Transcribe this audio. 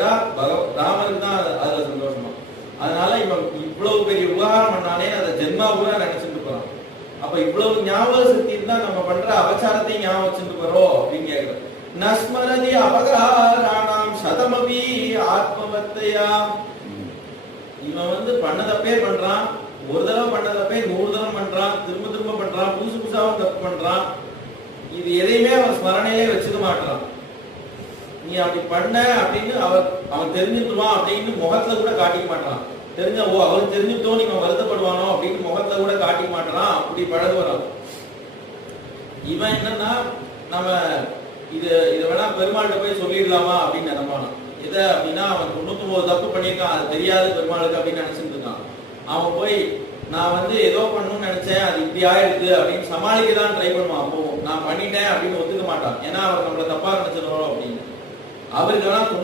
கேட்டா ராமனுக்கு தான் அதுல சந்தோஷமா. அதனால இவன் இவ்வளவு பெரிய உபகாரம் பண்ணானே அதை ஜென்மா கூட நினைச்சுட்டு போறான். அப்ப இவ்வளவு ஞாபக சக்தி இருந்தா நம்ம பண்ற அபச்சாரத்தை ஞாபகம் வச்சுட்டு போறோம் அப்படின்னு கேட்கிறோம். நஸ்மரதி அபகாராணாம் சதமபி ஆத்மவத்தையா. இவன் பண்ண தப்பே பண்றான், ஒரு தடவை பண்ண தப்பே 100 தடவை பண்றான், திரும்ப திரும்ப பண்றான், புதுசு புதுசாவும் தப்பு பண்றான். இது எதையுமே அவன் ஸ்மரணையிலே வச்சுக்க மாட்டான். நீ அப்படி பண்ண அப்படின்னு அவன் தெரிஞ்சுட்டுவான் அப்படின்னு முகத்துல கூட காட்டிக்க மாட்டான். தெரிஞ்ச அவன் தெரிஞ்சுட்டோ நீங்க வருத்தப்படுவானோ அப்படின்னு முகத்துல கூட காட்டிக்க மாட்டான். அப்படி பழகுறான். இவன் என்னன்னா நம்ம இதை வேணா பெருமாள்கிட்ட போய் சொல்லிடலாமா அப்படின்னு நினைப்பான். எதை அப்படின்னா அவன் 99 தப்பு பண்ணியிருக்கான், அது தெரியாது பெருமாளுக்கு அப்படின்னு நினைச்சிட்டு இருக்கான். அவன் போய் நான் ஏதோ பண்ணணும்னு நினைச்சேன், அது இப்படி ஆயிடுது அப்படின்னு சமாளிக்க தான் ட்ரை பண்ணுவான். அப்போ நான் பண்ணிட்டேன் அப்படின்னு ஒத்துக்க மாட்டான். ஏன்னா அவர் நம்மளை தப்பா நினைச்சிடறோம் அப்படின்னு. அவருக்கு